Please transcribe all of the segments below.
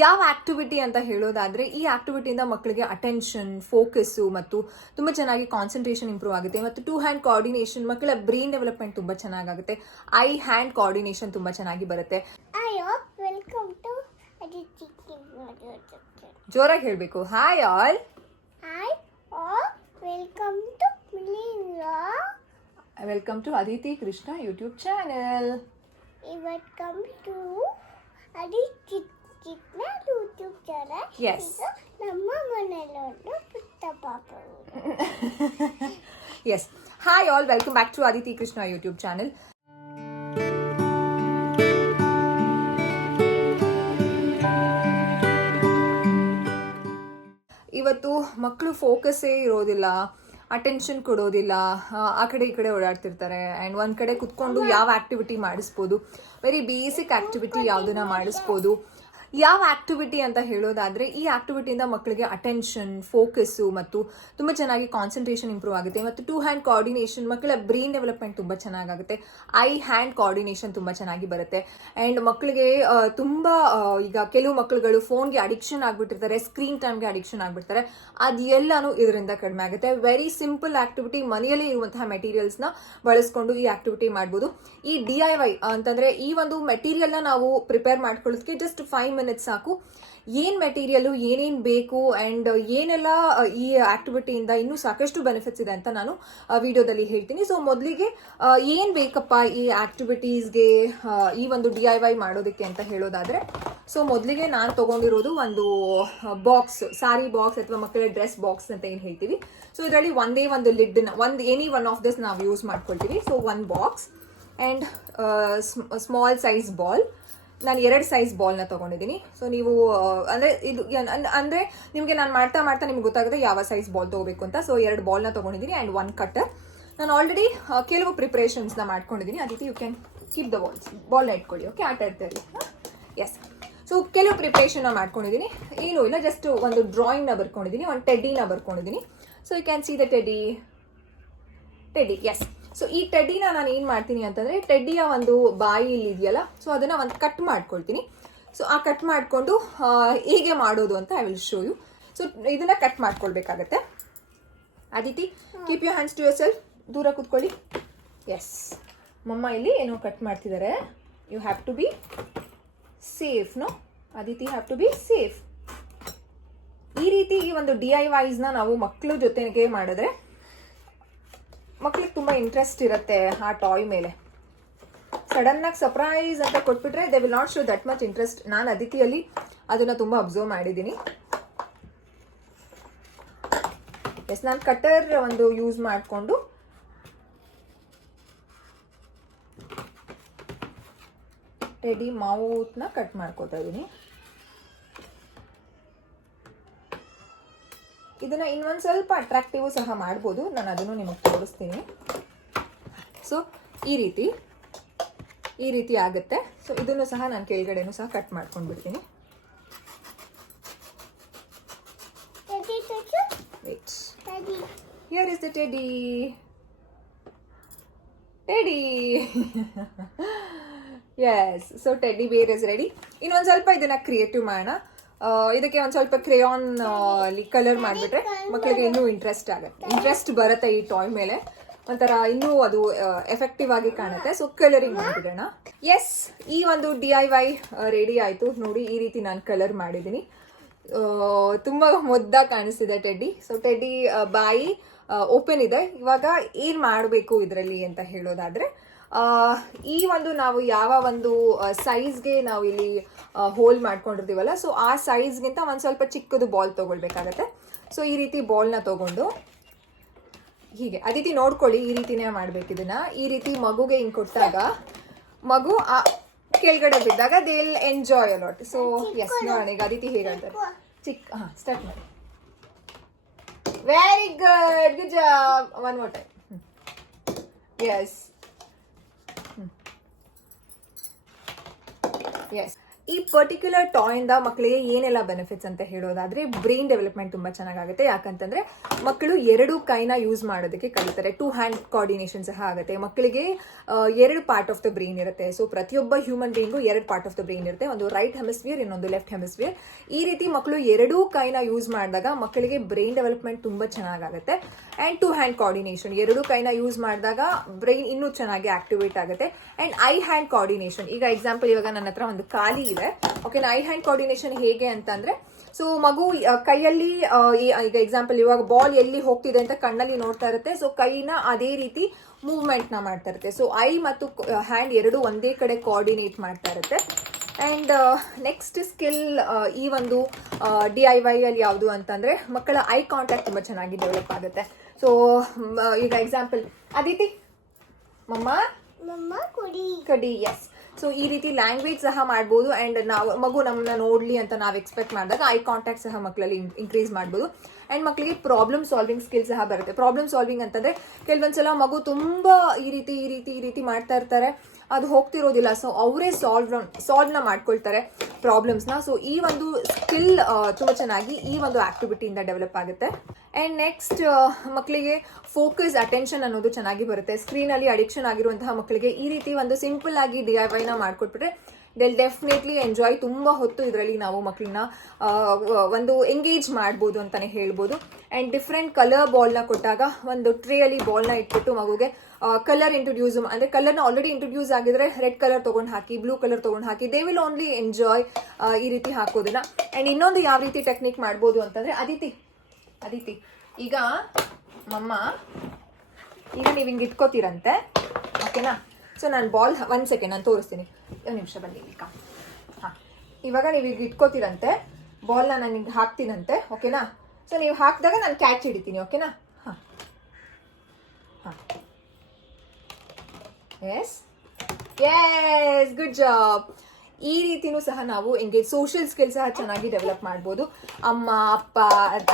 ಯಾವ ಆಕ್ಟಿವಿಟಿ ಅಂತ ಹೇಳೋದಾದ್ರೆ ಈ ಆಕ್ಟಿವಿಟಿಯಿಂದ ಮಕ್ಕಳಿಗೆ ಅಟೆನ್ಷನ್, ಫೋಕಸ್ಸು ಮತ್ತು ತುಂಬ ಚೆನ್ನಾಗಿ ಕಾನ್ಸಂಟ್ರೇಷನ್ ಇಂಪ್ರೂವ್ ಆಗುತ್ತೆ. ಮತ್ತು 2 ಹ್ಯಾಂಡ್ ಕೋಆರ್ಡಿನೇಷನ್, ಮಕ್ಕಳ ಬ್ರೈನ್ ಡೆವಲಪ್ಮೆಂಟ್ ತುಂಬ ಚೆನ್ನಾಗುತ್ತೆ. ಐ ಹ್ಯಾಂಡ್ ಕೋಆರ್ಡಿನೇಷನ್ ತುಂಬ ಚೆನ್ನಾಗಿ ಬರುತ್ತೆ. ಜೋರಾಗಿ ಹೇಳಬೇಕು. Hi all, welcome to Aditi Krishna YouTube channel. Welcome to Aditi Krishna YouTube channel. Yes. ನಮ್ಮ ಮನೆಯಲ್ಲೊಂದು ಪುಟ್ಟ ಪಾಪು. Yes. Hi all, welcome back to Aditi Krishna YouTube channel. ಇವತ್ತು ಮಕ್ಕಳು ಫೋಕಸ್ಸೇ ಇರೋದಿಲ್ಲ, ಅಟೆನ್ಷನ್ ಕೊಡೋದಿಲ್ಲ, ಆ ಕಡೆ ಈ ಕಡೆ ಓಡಾಡ್ತಿರ್ತಾರೆ. ಆ್ಯಂಡ್ ಒಂದು ಕಡೆ ಕುತ್ಕೊಂಡು ಯಾವ ಆ್ಯಕ್ಟಿವಿಟಿ ಮಾಡಿಸ್ಬೋದು, ವೆರಿ ಬೇಸಿಕ್ ಆ್ಯಕ್ಟಿವಿಟಿ ಯಾವುದನ್ನ ಮಾಡಿಸ್ಬೋದು. ಯಾವ ಆ್ಯಕ್ಟಿವಿಟಿ ಅಂತ ಹೇಳೋದಾದರೆ ಈ ಆ್ಯಕ್ಟಿವಿಟಿಯಿಂದ ಮಕ್ಕಳಿಗೆ ಅಟೆನ್ಷನ್, ಫೋಕಸ್ಸು ಮತ್ತು ತುಂಬ ಚೆನ್ನಾಗಿ ಕಾನ್ಸಂಟ್ರೇಷನ್ ಇಂಪ್ರೂವ್ ಆಗುತ್ತೆ. ಮತ್ತು 2 ಹ್ಯಾಂಡ್ ಕೋಆರ್ಡಿನೇಷನ್, ಮಕ್ಕಳ ಬ್ರೈನ್ ಡೆವಲಪ್ಮೆಂಟ್ ತುಂಬ ಚೆನ್ನಾಗುತ್ತೆ. ಐ ಹ್ಯಾಂಡ್ ಕೋಆರ್ಡಿನೇಷನ್ ತುಂಬ ಚೆನ್ನಾಗಿ ಬರುತ್ತೆ. ಆ್ಯಂಡ್ ಮಕ್ಕಳಿಗೆ ತುಂಬ ಈಗ ಕೆಲವು ಮಕ್ಕಳುಗಳು ಫೋನ್ಗೆ ಅಡಿಕ್ಷನ್ ಆಗಿಬಿಟ್ಟಿರ್ತಾರೆ, ಸ್ಕ್ರೀನ್ ಟೈಮ್ಗೆ ಅಡಿಕ್ಷನ್ ಆಗಿಬಿಡ್ತಾರೆ. ಅದೆಲ್ಲನೂ ಇದರಿಂದ ಕಡಿಮೆ ಆಗುತ್ತೆ. ವೆರಿ ಸಿಂಪಲ್ ಆ್ಯಕ್ಟಿವಿಟಿ, ಮನೆಯಲ್ಲೇ ಇರುವಂತಹ ಮೆಟೀರಿಯಲ್ಸ್ನ ಬಳಸ್ಕೊಂಡು ಈ ಆ್ಯಕ್ಟಿವಿಟಿ ಮಾಡ್ಬೋದು. ಈ DIY ಅಂತಂದರೆ ಈ ಒಂದು ಮೆಟೀರಿಯಲ್ನ ನಾವು ಪ್ರಿಪೇರ್ ಮಾಡ್ಕೊಳ್ಳೋದಕ್ಕೆ ಜಸ್ಟ್ 5 ಮಿನಿಟ್ಸ್ ಸಾಕು. ಏನು ಮೆಟೀರಿಯಲು, ಏನೇನು ಬೇಕು ಆ್ಯಂಡ್ ಏನೆಲ್ಲ ಈ ಆ್ಯಕ್ಟಿವಿಟಿಯಿಂದ ಇನ್ನೂ ಸಾಕಷ್ಟು ಬೆನಿಫಿಟ್ಸ್ ಇದೆ ಅಂತ ನಾನು ವಿಡಿಯೋದಲ್ಲಿ ಹೇಳ್ತೀನಿ. ಸೊ ಮೊದಲಿಗೆ ಏನು ಬೇಕಪ್ಪ ಈ ಆ್ಯಕ್ಟಿವಿಟೀಸ್ಗೆ, ಈ ಒಂದು DIY ಮಾಡೋದಕ್ಕೆ ಅಂತ ಹೇಳೋದಾದರೆ, ಸೊ ಮೊದಲಿಗೆ ನಾನು ತೊಗೊಂಡಿರೋದು ಒಂದು ಬಾಕ್ಸ್, ಸಾರಿ ಬಾಕ್ಸ್ ಅಥವಾ ಮಕ್ಕಳ ಡ್ರೆಸ್ ಬಾಕ್ಸ್ ಅಂತ ಏನು ಹೇಳ್ತೀವಿ. ಸೊ ಇದರಲ್ಲಿ ಒಂದೇ ಒಂದು ಲಿಡ್ನ, ಎನಿ ಒನ್ ಆಫ್ ದಿಸ್ ನಾವು ಯೂಸ್ ಮಾಡ್ಕೊಳ್ತೀವಿ. So 1 box and small size ball. ನಾನು 2 ಸೈಜ್ ಬಾಲ್ನ ತೊಗೊಂಡಿದ್ದೀನಿ. ಸೊ ನೀವು ಅಂದರೆ ಇದು ಅಂದರೆ ನಿಮಗೆ ನಾನು ಮಾಡ್ತಾ ನಿಮ್ಗೆ ಗೊತ್ತಾಗುತ್ತೆ ಯಾವ ಸೈಜ್ ಬಾಲ್ ತೊಗೋಬೇಕು ಅಂತ. ಸೊ 2 ಬಾಲ್ನ ತೊಗೊಂಡಿದ್ದೀನಿ ಆ್ಯಂಡ್ 1 ಕಟ್ಟರ್. ನಾನು ಆಲ್ರೆಡಿ ಕೆಲವು ಪ್ರಿಪ್ರೇಷನ್ಸ್ನ ಮಾಡ್ಕೊಂಡಿದ್ದೀನಿ. ಅದಕ್ಕೆ ಯು ಕ್ಯಾನ್ ಕೀಪ್ ದ ಬಾಲ್ನ ಇಟ್ಕೊಳ್ಳಿ. ಓಕೆ, ಆಟ ಇರ್ತೀರಿ. ಎಸ್. ಸೊ ಕೆಲವು ಪ್ರಿಪ್ರೇಷನ್ನ ಮಾಡ್ಕೊಂಡಿದ್ದೀನಿ. ಏನೂ ಇಲ್ಲ, ಜಸ್ಟ್ ಒಂದು ಡ್ರಾಯಿಂಗ್ನ ಬರ್ಕೊಂಡಿದ್ದೀನಿ, ಒಂದು ಟೆಡ್ಡಿನ ಬರ್ಕೊಂಡಿದ್ದೀನಿ. So you can see the teddy. Yes. So ಈ ಟೆಡ್ಡಿನ ನಾನು ಏನು ಮಾಡ್ತೀನಿ ಅಂತಂದರೆ, ಟೆಡ್ಡಿಯ ಒಂದು ಬಾಯಿ ಇಲ್ಲಿ ಇದೆಯಲ್ಲ, ಸೊ ಅದನ್ನು ಒಂದು ಕಟ್ ಮಾಡ್ಕೊಳ್ತೀನಿ. ಸೊ ಆ ಕಟ್ ಮಾಡಿಕೊಂಡು ಹೇಗೆ ಮಾಡೋದು ಅಂತ I will show you. So ಇದನ್ನು ಕಟ್ ಮಾಡ್ಕೊಳ್ಬೇಕಾಗತ್ತೆ. Aditi, keep your hands to yourself. ದೂರ ಕೂತ್ಕೊಳ್ಳಿ. ಎಸ್, ಮಮ್ಮ ಇಲ್ಲಿ ಏನೋ ಕಟ್ ಮಾಡ್ತಿದ್ದಾರೆ. You have to be safe. No Aditi, have to be safe. ಈ ರೀತಿ ಈ ಒಂದು DIYಸ್ನ ನಾವು ಮಕ್ಕಳ ಜೊತೆಗೆ ಮಾಡಿದ್ರೆ ಮಕ್ಳಿಗೆ ತುಂಬ ಇಂಟ್ರೆಸ್ಟ್ ಇರುತ್ತೆ ಆ ಟಾಯ್ ಮೇಲೆ. ಸಡನ್ನಾಗಿ ಸರ್ಪ್ರೈಸ್ ಅಂತ ಕೊಟ್ಬಿಟ್ರೆ they will not show that much interest. ನಾನು ಅದಿತಿಯಲ್ಲಿ ಅದನ್ನು ತುಂಬ ಅಬ್ಸರ್ವ್ ಮಾಡಿದ್ದೀನಿ. ಎಸ್, ನಾನು ಕಟರ್ ಒಂದು ಯೂಸ್ ಮಾಡಿಕೊಂಡು ಟೆಡಿ ಮೌತ್ನ ಕಟ್ ಮಾಡ್ಕೋತಾ ಇದ್ದೀನಿ. ಇದನ್ನು ಇನ್ನೊಂದು ಸ್ವಲ್ಪ ಅಟ್ರಾಕ್ಟಿವ್ ಸಹ ಮಾಡ್ಬೋದು. ನಾನು ಅದನ್ನು ನಿಮಗೆ ತೋರಿಸ್ತೀನಿ. ಸೊ ಈ ರೀತಿ ಆಗುತ್ತೆ. ಸೊ ಇದನ್ನು ಸಹ ನಾನು ಕೆಳಗಡೆನೂ ಸಹ ಕಟ್ ಮಾಡ್ಕೊಂಡು ಬಿಡ್ತೀನಿ. Wait, here is the teddy. Yes. So teddy bear is ready. ಇನ್ನೊಂದು ಸ್ವಲ್ಪ ಇದನ್ನು ಕ್ರಿಯೇಟಿವ್ ಮಾಡೋಣ. ಇದಕ್ಕೆ ಒಂದು ಸ್ವಲ್ಪ ಕ್ರೇಯಾನ್ ಕಲರ್ ಮಾಡಿಬಿಟ್ರೆ ಮಕ್ಕಳಿಗೆ ಇನ್ನೂ ಇಂಟ್ರೆಸ್ಟ್ ಬರುತ್ತೆ ಈ ಟಾಯ್ ಮೇಲೆ. ಒಂಥರ ಇನ್ನೂ ಅದು ಎಫೆಕ್ಟಿವ್ ಆಗಿ ಕಾಣುತ್ತೆ. ಸೊ ಕಲರಿಂಗ್ ಮಾಡಿಬಿಡೋಣ. ಎಸ್, ಈ ಒಂದು DIY ರೆಡಿ ಆಯಿತು. ನೋಡಿ, ಈ ರೀತಿ ನಾನು ಕಲರ್ ಮಾಡಿದ್ದೀನಿ. ತುಂಬ ಮುದ್ದಾಗಿ ಕಾಣಿಸ್ತಿದೆ ಟೆಡ್ಡಿ. ಸೊ ಟೆಡ್ಡಿ ಬಾಯಿ ಓಪನ್ ಇದೆ. ಇವಾಗ ಏನು ಮಾಡಬೇಕು ಇದರಲ್ಲಿ ಅಂತ ಹೇಳೋದಾದರೆ, ಈ ಒಂದು ನಾವು ಯಾವ ಒಂದು ಸೈಜ್ಗೆ ನಾವು ಇಲ್ಲಿ ಹೋಲ್ ಮಾಡ್ಕೊಂಡಿರ್ತೀವಲ್ಲ, ಸೊ ಆ ಸೈಜ್ಗಿಂತ ಒಂದು ಸ್ವಲ್ಪ ಚಿಕ್ಕದು ಬಾಲ್ ತೊಗೊಳ್ಬೇಕಾಗತ್ತೆ. ಸೊ ಈ ರೀತಿ ಬಾಲ್ನ ತೊಗೊಂಡು ಹೀಗೆ ಅದಿತಿ ನೋಡ್ಕೊಳ್ಳಿ, ಈ ರೀತಿನೇ ಮಾಡಬೇಕು ಇದನ್ನು. ಈ ರೀತಿ ಮಗುಗೆ ಹಿಂಗೆ ಕೊಟ್ಟಾಗ ಮಗು ಕೆಳಗಡೆ ಬಿದ್ದಾಗ they will enjoy a lot. So yes, ನೋಡೋಣ ಈಗ ಅದಿತಿ ಹೇಗೆ ಹೇಳ್ತಾರೆ. ಸ್ಟಾರ್ಟ್ ಮಾಡಿ. Very good job. One more time. Yes. Yes, ಈ ಪರ್ಟಿಕ್ಯುಲರ್ ಟಾಯಿಂದ ಮಕ್ಕಳಿಗೆ ಏನೆಲ್ಲ ಬೆನಿಫಿಟ್ಸ್ ಅಂತ ಹೇಳೋದಾದ್ರೆ ಬ್ರೈನ್ ಡೆವಲಪ್ಮೆಂಟ್ ತುಂಬಾ ಚೆನ್ನಾಗುತ್ತೆ. ಯಾಕಂತಂದ್ರೆ ಮಕ್ಕಳು ಎರಡು ಕೈನ ಯೂಸ್ ಮಾಡೋದಕ್ಕೆ ಕಲಿತಾರೆ. 2 ಹ್ಯಾಂಡ್ ಕೋಆರ್ಡಿನೇಷನ್ ಸಹ ಆಗುತ್ತೆ. ಮಕ್ಕಳಿಗೆ 2 ಪಾರ್ಟ್ ಆಫ್ ದ ಬ್ರೈನ್ ಇರುತ್ತೆ. ಸೊ ಪ್ರತಿಯೊಬ್ಬ human being 2 part of the brain ಇರುತ್ತೆ. ಒಂದು ರೈಟ್ ಹೆಮಿಸ್ಫಿಯರ್, ಇನ್ನೊಂದು ಲೆಫ್ಟ್ ಹೆಮಿಸ್ಫಿಯರ್. ಈ ರೀತಿ ಮಕ್ಕಳು 2 ಕೈನ ಯೂಸ್ ಮಾಡಿದಾಗ ಮಕ್ಕಳಿಗೆ ಬ್ರೈನ್ ಡೆವಲಪ್ಮೆಂಟ್ ತುಂಬಾ ಚೆನ್ನಾಗುತ್ತೆ. ಅಂಡ್ 2 ಹ್ಯಾಂಡ್ ಕೋಆರ್ಡಿನೇಷನ್, 2 ಕೈನ ಯೂಸ್ ಮಾಡಿದಾಗ ಬ್ರೈನ್ ಇನ್ನೂ ಚೆನ್ನಾಗಿ ಆಕ್ಟಿವೇಟ್ ಆಗುತ್ತೆ. ಅಂಡ್ ಐ ಹ್ಯಾಂಡ್ ಕೋಆರ್ಡಿನೇಷನ್, ಈಗ ಎಕ್ಸಾಂಪಲ್ ಇವಾಗ ನನ್ನ ಹತ್ರ ಒಂದು ಖಾಲಿ ಇದೆ. ಓಕೆನಾ, ಐ ಹ್ಯಾಂಡ್ ಕೋಆರ್ಡಿನೇಷನ್ ಹೇಗೆ ಅಂತಂದ್ರೆ, ಸೊ ಮಗು ಕೈಯಲ್ಲಿ ಈಗ ಎಕ್ಸಾಂಪಲ್ ಇವಾಗ ಬಾಲ್ ಎಲ್ಲಿ ಹೋಗ್ತಿದೆ ಅಂತ ಕಣ್ಣಲ್ಲಿ ನೋಡ್ತಾ ಇರುತ್ತೆ. ಸೊ ಕೈನ ಅದೇ ರೀತಿ ಮೂವ್ಮೆಂಟ್ ನ ಮಾಡ್ತಾ ಇರುತ್ತೆ. ಸೊ ಐ ಮತ್ತು ಹ್ಯಾಂಡ್ ಎರಡು ಒಂದೇ ಕಡೆ ಕೋಆರ್ಡಿನೇಟ್ ಮಾಡ್ತಾ ಇರುತ್ತೆ. ಅಂಡ್ ನೆಕ್ಸ್ಟ್ ಸ್ಕಿಲ್ ಈ ಒಂದು DIY ಅಲ್ಲಿ ಯಾವುದು ಅಂತಂದ್ರೆ ಮಕ್ಕಳ ಐ ಕಾಂಟ್ಯಾಕ್ಟ್ ತುಂಬಾ ಚೆನ್ನಾಗಿ ಡೆವಲಪ್ ಆಗುತ್ತೆ. ಸೊ ಈಗ ಎಕ್ಸಾಂಪಲ್ ಅದಿತಿ ಮಮ್ಮ ಕಡಿ, ಎಸ್. ಸೊ ಈ ರೀತಿ ಲ್ಯಾಂಗ್ವೇಜ್ ಸಹ ಮಾಡ್ಬೋದು. ಅಂಡ್ ನಾವು ಮಗು ನಮ್ಮನ್ನ ನೋಡ್ಲಿ ಅಂತ ನಾವು ಎಕ್ಸ್ಪೆಕ್ಟ್ ಮಾಡಿದಾಗ ಐ ಕಾಂಟ್ಯಾಕ್ಟ್ ಸಹ ಮಕ್ಕಳಲ್ಲಿ ಇನ್ಕ್ರೀಸ್ ಮಾಡ್ಬೋದು. ಅಂಡ್ ಮಕ್ಕಳಿಗೆ ಪ್ರಾಬ್ಲಮ್ ಸಾಲ್ವಿಂಗ್ ಸ್ಕಿಲ್ ಸಹ ಬರುತ್ತೆ. ಪ್ರಾಬ್ಲಮ್ ಸಾಲ್ವಿಂಗ್ ಅಂತಂದ್ರೆ ಕೆಲವೊಂದ್ಸಲ ಮಗು ತುಂಬಾ ಈ ರೀತಿ ಮಾಡ್ತಾ ಇರ್ತಾರೆ, ಅದು ಹೋಗ್ತಿರೋದಿಲ್ಲ. ಸೊ ಅವರೇ ಸಾಲ್ವ್ನ ಮಾಡ್ಕೊಳ್ತಾರೆ ಪ್ರಾಬ್ಲಮ್ಸ್ನ. ಸೊ ಈ ಒಂದು ಸ್ಕಿಲ್ ತುಂಬಾ ಚೆನ್ನಾಗಿ ಈ ಒಂದು ಆಕ್ಟಿವಿಟಿಯಿಂದ ಡೆವಲಪ್ ಆಗುತ್ತೆ. ಅಂಡ್ ನೆಕ್ಸ್ಟ್ ಮಕ್ಕಳಿಗೆ ಫೋಕಸ್, ಅಟೆನ್ಷನ್ ಅನ್ನೋದು ಚೆನ್ನಾಗಿ ಬರುತ್ತೆ. ಸ್ಕ್ರೀನ್ ಅಲ್ಲಿ ಅಡಿಕ್ಷನ್ ಆಗಿರುವಂತಹ ಮಕ್ಕಳಿಗೆ ಈ ರೀತಿ ಒಂದು ಸಿಂಪಲ್ ಆಗಿ DIY ನ ಮಾಡ್ಕೊಟ್ಬಿಟ್ರೆ ಡೆಲ್ ಡೆಫಿನೆಟ್ಲಿ ಎಂಜಾಯ್. ತುಂಬಾ ಹೊತ್ತು ಇದರಲ್ಲಿ ನಾವು ಮಕ್ಕಳನ್ನ ಒಂದು ಎಂಗೇಜ್ ಮಾಡ್ಬೋದು ಅಂತಾನೆ ಹೇಳ್ಬೋದು. ಅಂಡ್ ಡಿಫ್ರೆಂಟ್ ಕಲರ್ ಬಾಲ್ನ ಕೊಟ್ಟಾಗ ಒಂದು ಟ್ರೇಯಲ್ಲಿ ಬಾಲ್ನ ಇಟ್ಬಿಟ್ಟು ಮಗುಗೆ ಕಲರ್ ಇಂಟ್ರೊಡ್ಯೂಸ್ ಅಂದ್ರೆ ಕಲರ್ನ ಆಲ್ರೆಡಿ ಇಂಟ್ರೊಡ್ಯೂಸ್ ಆಗಿದ್ರೆ ರೆಡ್ ಕಲರ್ ತಗೊಂಡು ಹಾಕಿ, ಬ್ಲೂ ಕಲರ್ ತಗೊಂಡು ಹಾಕಿ, ದೇ ವಿಲ್ ಓನ್ಲಿ ಎಂಜಾಯ್ ಈ ರೀತಿ ಹಾಕೋದಿಲ್ಲ. ಅಂಡ್ ಇನ್ನೊಂದು ಯಾವ ರೀತಿ ಟೆಕ್ನಿಕ್ ಮಾಡ್ಬೋದು ಅಂತಂದ್ರೆ, ಅದಿತಿ ಈಗ ಮಮ್ಮ ಈಗ ನೀವು ಹಿಂಗೆ ಇಟ್ಕೋತೀರಂತೆ, ಓಕೆನಾ. ಸೊ ನಾನು ಬಾಲ್ 1 ಸೆಕೆಂಡ್ ನಾನು ತೋರಿಸ್ತೀನಿ, 1 ನಿಮಿಷ ಬನ್ನಿ ಈಗ. ಹಾಂ, ಇವಾಗ ನೀವು ಈಗ ಇಟ್ಕೋತೀರಂತೆ, ಬಾಲ್ನ ನಾನು ಹಿಂಗೆ ಹಾಕ್ತೀನಂತೆ, ಓಕೆನಾ. ಸೊ ನೀವು ಹಾಕಿದಾಗ ನಾನು ಕ್ಯಾಚ್ ಹಿಡಿತೀನಿ, ಓಕೆನಾ. ಹಾಂ ಹಾಂ, ಎಸ್, ಗುಡ್ ಜಾಬ್. ಈ ರೀತಿನೂ ಸಹ ನಾವು ಎಂಗೇಜ್ ಸೋಷಿಯಲ್ ಸ್ಕಿಲ್ ಸಹ ಚೆನ್ನಾಗಿ ಡೆವಲಪ್ ಮಾಡ್ಬೋದು. ಅಮ್ಮ, ಅಪ್ಪ,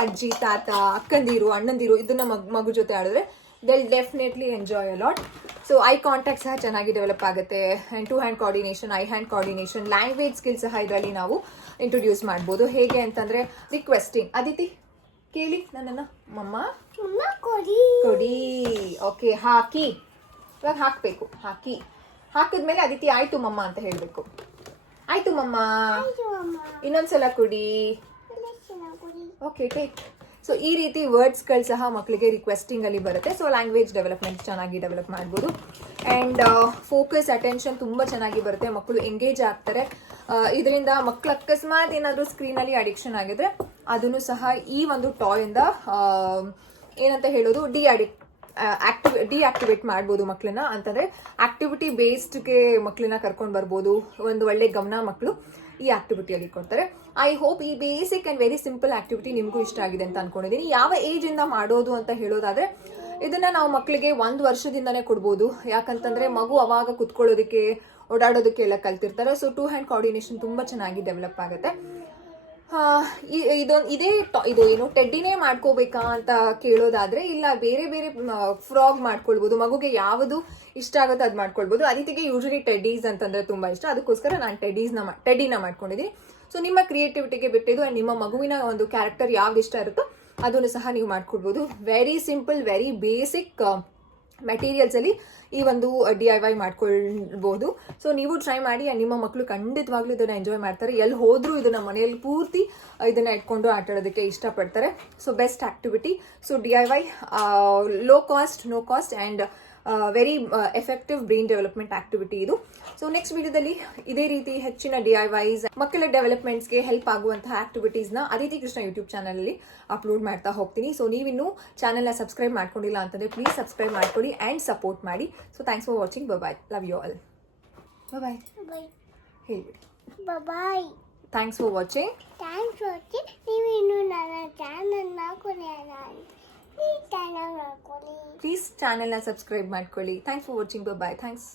ಅಜ್ಜಿ, ತಾತ, ಅಕ್ಕಂದಿರು, ಅಣ್ಣಂದಿರು ಇದನ್ನ ಮಗು ಜೊತೆ ಆಡಿದ್ರೆ they'll definitely enjoy a lot. So eye contact ಸಹ ಚೆನ್ನಾಗಿ ಡೆವಲಪ್ ಆಗುತ್ತೆ. And 2 hand coordination, I hand coordination, language skill ಸಹ ಇದರಲ್ಲಿ ನಾವು ಇಂಟ್ರೊಡ್ಯೂಸ್ ಮಾಡ್ಬೋದು. ಹೇಗೆ ಅಂತಂದರೆ ರಿಕ್ವೆಸ್ಟಿಂಗ್, ಅದಿತಿ ಕೇಳಿ ನನ್ನನ್ನು, ಮಮ್ಮ ಕೊಡಿ, ಓಕೆ ಹಾಕಿ, ಇವಾಗ ಹಾಕಬೇಕು, ಹಾಕಿದ್ಮೇಲೆ ಅದಿತಿ ಆಯಿತು ಮಮ್ಮ ಅಂತ ಹೇಳಬೇಕು. ಆಯಿತು ಮಮ್ಮ, ಇನ್ನೊಂದ್ಸಲ ಕೊಡಿ, ಓಕೆ ಟೇಕ್. ಸೊ ಈ ರೀತಿ ವರ್ಡ್ಸ್ಗಳು ಸಹ ಮಕ್ಕಳಿಗೆ ರಿಕ್ವೆಸ್ಟಿಂಗ್ ಅಲ್ಲಿ ಬರುತ್ತೆ. ಸೊ ಲ್ಯಾಂಗ್ವೇಜ್ ಡೆವಲಪ್ಮೆಂಟ್ ಚೆನ್ನಾಗಿ ಡೆವಲಪ್ ಮಾಡ್ಬೋದು. ಆ್ಯಂಡ್ ಫೋಕಸ್, ಅಟೆನ್ಷನ್ ತುಂಬ ಚೆನ್ನಾಗಿ ಬರುತ್ತೆ. ಮಕ್ಕಳು ಎಂಗೇಜ್ ಆಗ್ತಾರೆ. ಇದರಿಂದ ಮಕ್ಕಳು ಅಕಸ್ಮಾತ್ ಏನಾದರೂ ಸ್ಕ್ರೀನಲ್ಲಿ ಅಡಿಕ್ಷನ್ ಆಗಿದ್ರೆ ಅದನ್ನು ಸಹ ಈ ಒಂದು ಟಾಯಿಂದ ಏನಂತ ಹೇಳೋದು ಡಿಆಕ್ಟಿವೇಟ್ ಮಾಡ್ಬೋದು ಮಕ್ಕಳನ್ನ. ಅಂತಂದರೆ ಆಕ್ಟಿವಿಟಿ ಬೇಸ್ಡ್ಗೆ ಮಕ್ಕಳನ್ನ ಕರ್ಕೊಂಡು ಬರ್ಬೋದು. ಒಂದು ಒಳ್ಳೆ ಗಮನ ಮಕ್ಕಳು ಈ ಆಕ್ಟಿವಿಟಿಯಲ್ಲಿ ಕೊಡ್ತಾರೆ. ಐ ಹೋಪ್ ಈ basic and very simple activity ನಿಮಗೂ ಇಷ್ಟ ಆಗಿದೆ ಅಂತ ಅನ್ಕೊಂಡಿದ್ದೀನಿ. ಯಾವ ಏಜಿಂದ ಮಾಡೋದು ಅಂತ ಹೇಳೋದಾದರೆ ಇದನ್ನ ನಾವು ಮಕ್ಕಳಿಗೆ 1 ವರ್ಷದಿಂದನೇ ಕೊಡ್ಬೋದು. ಯಾಕಂತಂದರೆ ಮಗು ಅವಾಗ ಕುತ್ಕೊಳ್ಳೋದಕ್ಕೆ, ಓಡಾಡೋದಕ್ಕೆ ಎಲ್ಲ ಕಲ್ತಿರ್ತಾರೆ. ಸೊ 2 ಹ್ಯಾಂಡ್ ಕೋಆರ್ಡಿನೇಷನ್ ತುಂಬ ಚೆನ್ನಾಗಿ ಡೆವಲಪ್ ಆಗುತ್ತೆ. ಇದು ಏನು ಟೆಡ್ಡಿನೇ ಮಾಡ್ಕೋಬೇಕಾ ಅಂತ ಕೇಳೋದಾದ್ರೆ ಇಲ್ಲ, ಬೇರೆ ಫ್ರಾಗ್ ಮಾಡ್ಕೊಳ್ಬೋದು. ಮಗುಗೆ ಯಾವುದು ಇಷ್ಟ ಆಗುತ್ತೋ ಅದು ಮಾಡ್ಕೊಳ್ಬೋದು. ಅದಿತಿಗೆ ಯೂಶಲಿ ಟೆಡ್ಡೀಸ್ ಅಂತಂದ್ರೆ ತುಂಬಾ ಇಷ್ಟ, ಅದಕ್ಕೋಸ್ಕರ ನಾನು ಟೆಡ್ಡಿನ ಮಾಡ್ಕೊಂಡಿದ್ದೀನಿ. ಸೊ ನಿಮ್ಮ ಕ್ರಿಯೇಟಿವಿಟಿಗೆ ಬಿಟ್ಟಿದ್ದು. ಆ್ಯಂಡ್ ನಿಮ್ಮ ಮಗುವಿನ ಒಂದು ಕ್ಯಾರೆಕ್ಟರ್ ಯಾವ್ದು ಇಷ್ಟ ಇರುತ್ತೋ ಅದನ್ನು ಸಹ ನೀವು ಮಾಡ್ಕೊಳ್ಬೋದು. Very simple, very basic materials ಅಲ್ಲಿ ಈ ಒಂದು DIY ಮಾಡ್ಕೊಳ್ಬೋದು. ಸೊ ನೀವು ಟ್ರೈ ಮಾಡಿ. ನಿಮ್ಮ ಮಕ್ಕಳು ಖಂಡಿತವಾಗ್ಲೂ ಇದನ್ನ ಎಂಜಾಯ್ ಮಾಡ್ತಾರೆ. ಎಲ್ಲಿ ಹೋದ್ರೂ ಇದನ್ನ ಮನೆಯಲ್ಲಿ ಪೂರ್ತಿ ಇದನ್ನ ಇಟ್ಕೊಂಡು ಆಟ ಆಡೋದಕ್ಕೆ ಇಷ್ಟಪಡ್ತಾರೆ. So best activity. So DIY low cost, no cost and very effective brain development activity ಇದು. ಸೊ ನೆಕ್ಸ್ಟ್ ವಿಡಿಯೋದಲ್ಲಿ ಇದೇ ರೀತಿ ಹೆಚ್ಚಿನ DIYs, ಮಕ್ಕಳ ಡೆವಲಪ್ಮೆಂಟ್ಸ್ಗೆ ಹೆಲ್ಪ್ ಆಗುವಂತಹ ಆಕ್ಟಿವಿಟೀಸ್ನ ಅದಿತಿ ಕೃಷ್ಣ ಯೂಟ್ಯೂಬ್ ಚಾನಲಲ್ಲಿ ಅಪ್ಲೋಡ್ ಮಾಡ್ತಾ ಹೋಗ್ತೀನಿ. ಸೊ ನೀವಿನ್ನೂ ಚಾನಲ್ನ ಸಬ್ಸ್ಕ್ರೈಬ್ ಮಾಡ್ಕೊಂಡಿಲ್ಲ ಅಂತಂದರೆ ಪ್ಲೀಸ್ ಸಬ್ಸ್ಕ್ರೈಬ್ ಮಾಡ್ಕೊಳ್ಳಿ ಆ್ಯಂಡ್ ಸಪೋರ್ಟ್ ಮಾಡಿ. So thanks for watching. Bye, love you all. Bye ಹೇಳ್ಬಿಡಿ. Bye, thanks for watching. ನೀವು ಇನ್ನೂ ನನ್ನ ಚಾನಲ್ನ ಪ್ಲೀಸ್ ಚಾನೆಲ್ನ ಸಬ್ಸ್ಕ್ರೈಬ್ ಮಾಡ್ಕೊಳ್ಳಿ. Thanks for watching. Bye, thanks.